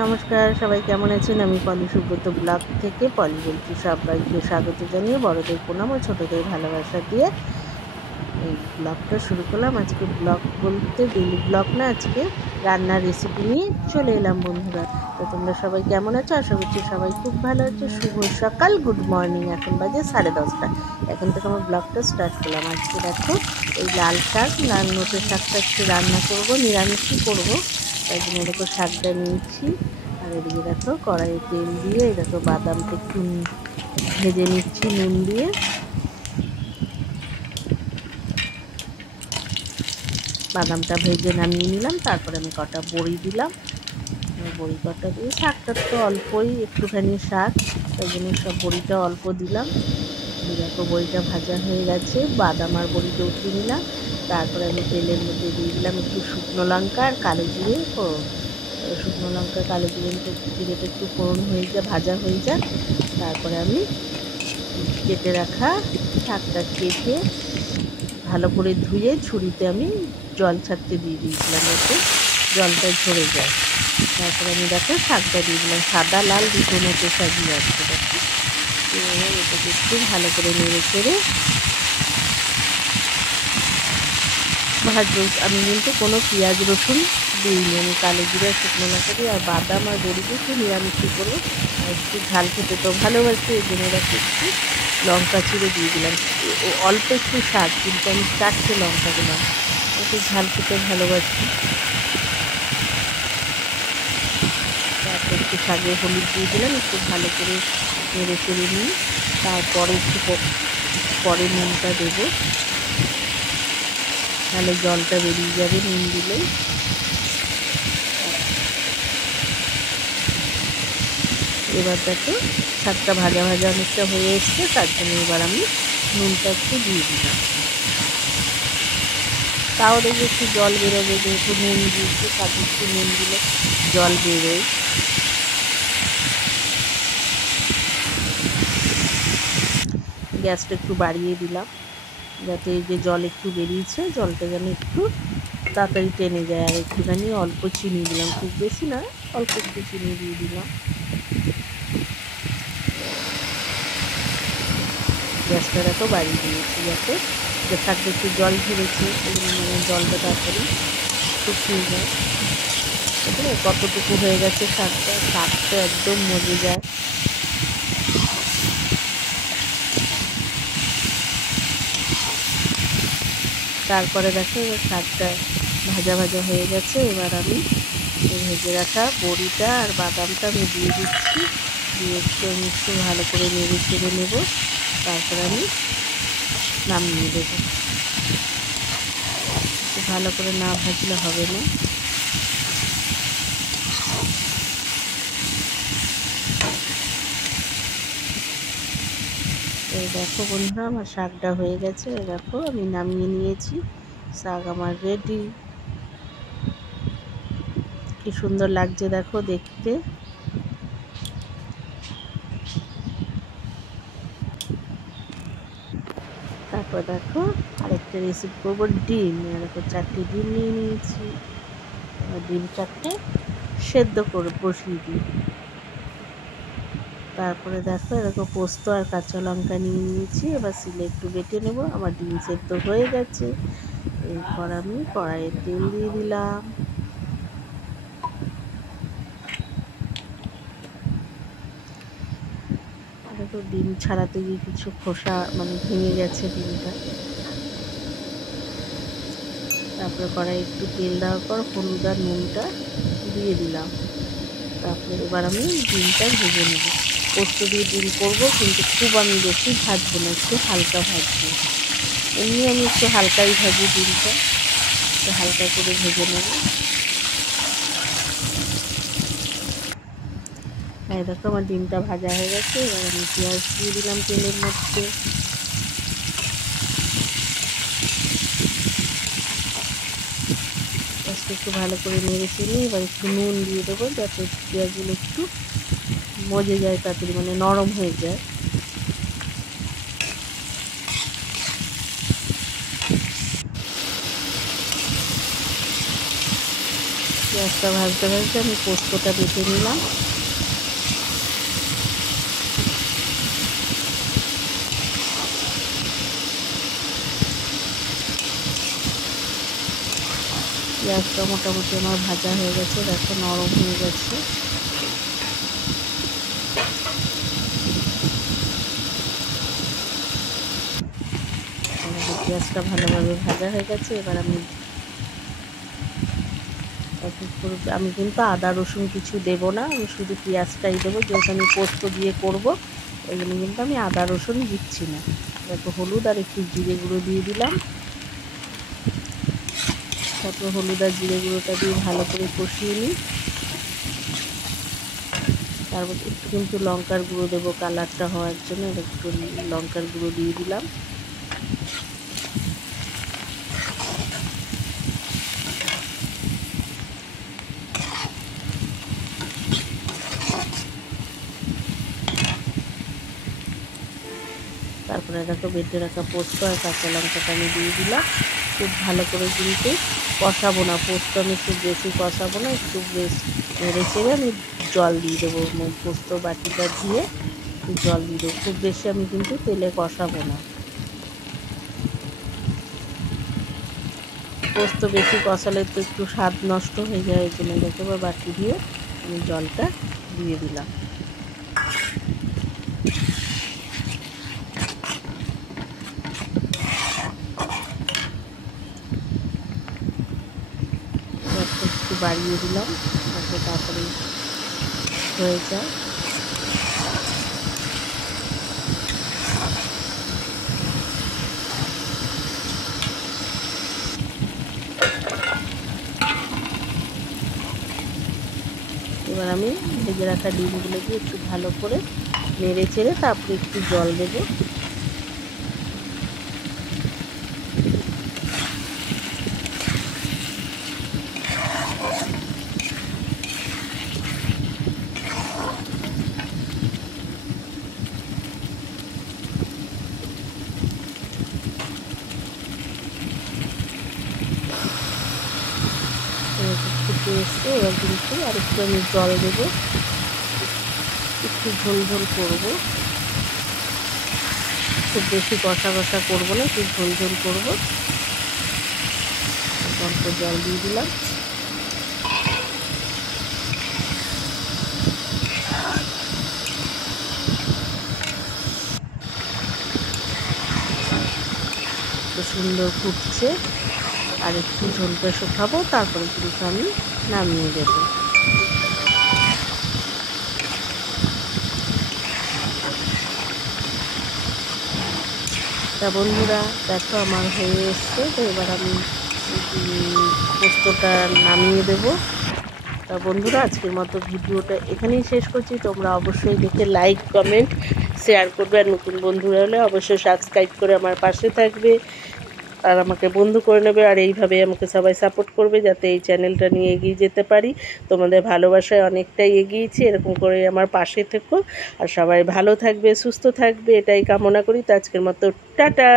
নমস্কার, সবাই কেমন আছেন? আমি পলি সুব্রত ব্লগ থেকে পলি বলছি। সবাইকে স্বাগত জানিয়ে বড়দের প্রণাম ও ছোটদের ভালোবাসা দিয়ে এই ব্লগটা শুরু করলাম। আজকে ব্লগ বলতে ডেইলি ব্লগ না, আজকে রান্নার রেসিপি নিয়ে চলে এলাম বন্ধুরা। তো তোমরা সবাই কেমন আছো? আশা করছি সবাই খুব ভালো আছো। শুভ সকাল, গুড মর্নিং। এখন বাজে 10:30। এখন থেকে আমার ব্লগটা স্টার্ট করলাম। আজকে দেখো এই লাল শাক, লাল নোটে শাকটা একটু রান্না করব, নিরামিষই করব। তাই জন্য দেখো শাকটা নিয়েছি। আর এদিকে দেখো কড়াইয়ে তেল দিয়ে দেখো বাদামটা একটু ভেজে নিচ্ছি নুন দিয়ে। বাদামটা ভেজে নামিয়ে নিলাম। তারপরে আমি কটা বড়ি দিলাম। বড়ি কটা দিয়ে, শাকটা তো অল্পই, একটুখানি শাক, তাই জন্য সব বড়িটা অল্প দিলাম। দেখো বড়িটা ভাজা হয়ে গেছে, বাদাম আর বড়িটা উঠিয়ে নিলাম। তারপরে আমি তেলের মধ্যে দিয়ে দিলাম একটু শুকনো লঙ্কা আর কালো জিরে ফোড়ন। শুকনো লঙ্কা কালো জিরেটা একটু ফোড়ন হয়ে যায়, ভাজা হয়ে যায়। তারপরে আমি কেটে রাখা শাকটা কেটে ভালো করে ধুয়ে ছুরিতে আমি জল ছাড়তে দিয়ে দিয়েছিলাম, যাতে জলটা ঝরে যায়। তারপরে আমি দেখো শাকটা দিয়ে দিলাম, সাদা লাল দুটো মতো সাজিয়ে আসছে। দেখো এটাকে একটু ভালো করে নেড়ে চেড়ে ভাজবো। আমি কিন্তু কোনো পেঁয়াজ রসুন দিইনি, আমি কালো জিরা শুকনো লঙ্কা দিই আর বাদাম আর বড়ি দিয়ে একটু নিরামিষই করবো। আর একটু ঝাল খেতে তো ভালোবাসি, এই জন্য একটু লঙ্কা চিড়ে দিয়ে দিলাম। ও অল্প একটু শাক, কিন্তু আমি 4টে লঙ্কা দিলাম, একটু ঝাল খেতে ভালোবাসি। তারপর একটু শাকে হলুদ দিয়ে দিলাম, একটু ভালো করে নেড়ে চেড়ে নিই। তারপরে একটু পরে নুনটা দেবো, তাহলে জলটা বেরিয়ে যাবে নুন দিলেই। এবার দেখো শাকটা ভাজা ভাজা অনেকটা হয়ে এসছে, তার জন্য এবার আমি নুনটা একটু দিয়ে দিলাম। তাও দেখবে একটু জল বেরোবে, যেহেতু নুন দিয়েছি, শাকে একটু নুন দিলে জল বেরোয়। গ্যাসটা একটু বাড়িয়ে দিলাম, যাতে এই যে জল একটু বেরিয়েছে, জলটা যেন একটু তাড়াতাড়ি টেনে যায়। আর একটুখানি অল্প চিনি দিলাম, খুব বেশি না, অল্প একটু চিনি দিয়ে দিলাম। গ্যাসটা দেখো বাড়িয়ে দিয়েছি, যাতে শাকটা একটু জল ঝরেছে, মানে জলটা তাড়াতাড়ি শুকিয়ে যায়। দেখো কতটুকু হয়ে গেছে শাকটা, শাকটা একদম মজে যায়। তারপরে দেখো শাকটা ভাজা ভাজা হয়ে গেছে। এবার আমি ভেজে রাখা বড়িটা আর বাদামটা আমি দিয়ে দিচ্ছি, দিয়ে একটু ভালো করে নেড়ে চেড়ে নেবো। তারপরে আমি নামিয়ে দেবো। ভালো করে না ভাজলে হবে না। এই দেখো বন্ধুরা, আমার শাকটা হয়ে গেছে। দেখো আমি নামিয়ে নিয়েছি, শাক আমার রেডি। কি সুন্দর লাগছে দেখো দেখতে। তারপর দেখো আরেকটা রেসিপি করবো, ডিম। দেখো 4টে ডিম নিয়ে নিয়েছি, ডিম 4টে সেদ্ধ করে বসিয়ে দিই। তারপরে দেখো এরকম পোস্ত আর কাঁচা লঙ্কা নিয়ে নিয়েছি, এবার শিলে একটু বেটে নেব। আমার ডিম সেদ্ধ হয়ে গেছে। এরপর আমি কড়াইয়ে তেল দিয়ে দিলাম। দেখো ডিম ছাড়াতে গিয়ে কিছু খোসা মানে ভেঙে গেছে ডিমটা। তারপরে কড়াইয়ে একটু তেল দেওয়ার পর হলুদ আর নুনটা দিয়ে দিলাম। তারপরে এবার আমি ডিমটা ভেজে নেব। পোস্ত দিয়ে ডিম করবো, কিন্তু খুব আমি বেশি ভাজবো না, একটু হালকা ভাজবো। এমনি আমি একটু হালকাই ভাজি ডিমটা, একটু হালকা করে ভেজে নেব। এই দেখো আমার ডিমটা ভাজা হয়ে গেছে। এবার আমি পেঁয়াজ দিয়ে দিলাম তেলের মধ্যে। পেঁয়াজটা একটু ভালো করে নেড়েছে নিয়ে এবার একটু নুন দিয়ে দেবো, যাতে পেঁয়াজগুলো একটু মজে যায় তাড়াতাড়ি, মানে নরম হয়ে যায়। পেঁয়াজটা ভাজতে ভাজতে আমি পোস্তটা বেটে নিলাম। পেঁয়াজটা মোটামুটি আমার ভাজা হয়ে গেছে, দেখো নরম হয়ে গেছে। পেঁয়াজটা ভালোভাবে ভাজা হয়ে গেছে। এবার আমি কিন্তু আদা রসুন কিছু দেব না, আমি শুধু পেঁয়াজটাই দেবো, যেহেতু আমি পোস্ত দিয়ে করব, ওই জন্য কিন্তু আমি আদা রসুন দিচ্ছি না। একটু হলুদ আর একটু জিরে গুঁড়ো দিয়ে দিলাম। তারপর হলুদ আর জিরে গুঁড়োটা দিয়ে ভালো করে কষিয়ে নিই। তারপর একটু কিন্তু লঙ্কার গুঁড়ো দেবো কালারটা হওয়ার জন্য, একটু লঙ্কার গুঁড়ো দিয়ে দিলাম। তারপরে দেখো বেটে রাখা পোস্ত আর কাঁচা লঙ্কাটা আমি দিয়ে দিলাম। খুব ভালো করে কিন্তু কষাবো না, পোস্ত আমি খুব বেশি কষাবো না, একটু বেশ নেড়ে চেড়ে আমি জল দিয়ে দেবো। পোস্ত বাটিটা দিয়ে জল দিয়ে দেবো, খুব বেশি আমি কিন্তু তেলে কষাবো না। পোস্ত বেশি কষালে তো একটু স্বাদ নষ্ট হয়ে যায়, এই জন্য দেখো বাটি দিয়ে আমি জলটা দিয়ে দিলাম। একটু বাড়িয়ে দিলাম যাতে তাড়াতাড়ি হয়ে যায়। এবার আমি ভেজে রাখা ডিমগুলো দিয়ে একটু ভালো করে নেড়ে চেড়ে তারপরে একটু জল দেবো। ফুটে এসছে, এবার কিন্তু আর একটু আমি জল দেবো, একটু ঝোল ঝোল করবো, খুব বেশি কষা কষা করবো না, একটু ঝোল ঝোল করবো। অল্প জল দিয়ে দিলাম। খুব সুন্দর ফুটছে, আর একটু ঝোলটা শুকাবো, তারপরে কিন্তু আমি নামিয়ে দেবো। তা বন্ধুরা দেখো আমার হয়ে এসছে, তো এবার আমি পোস্তটা নামিয়ে দেবো। তা বন্ধুরা আজকের মতো ভিডিওটা এখানেই শেষ করছি। তোমরা অবশ্যই দেখে লাইক কমেন্ট শেয়ার করবে, আর নতুন বন্ধুরা হলে অবশ্যই সাবস্ক্রাইব করে আমার পাশে থাকবে আর আমাকে বন্ধু করে নেবে। আর এইভাবে আমাকে সবাই সাপোর্ট করবে যাতে এই চ্যানেলটা নিয়ে এগিয়ে যেতে পারি। তোমাদের ভালোবাসায় অনেকটাই এগিয়েছি, এরকম করে আমার পাশে থেকো আর সবাই ভালো থাকবে সুস্থ থাকবে এটাই কামনা করি। তো আজকের মতো টাটা।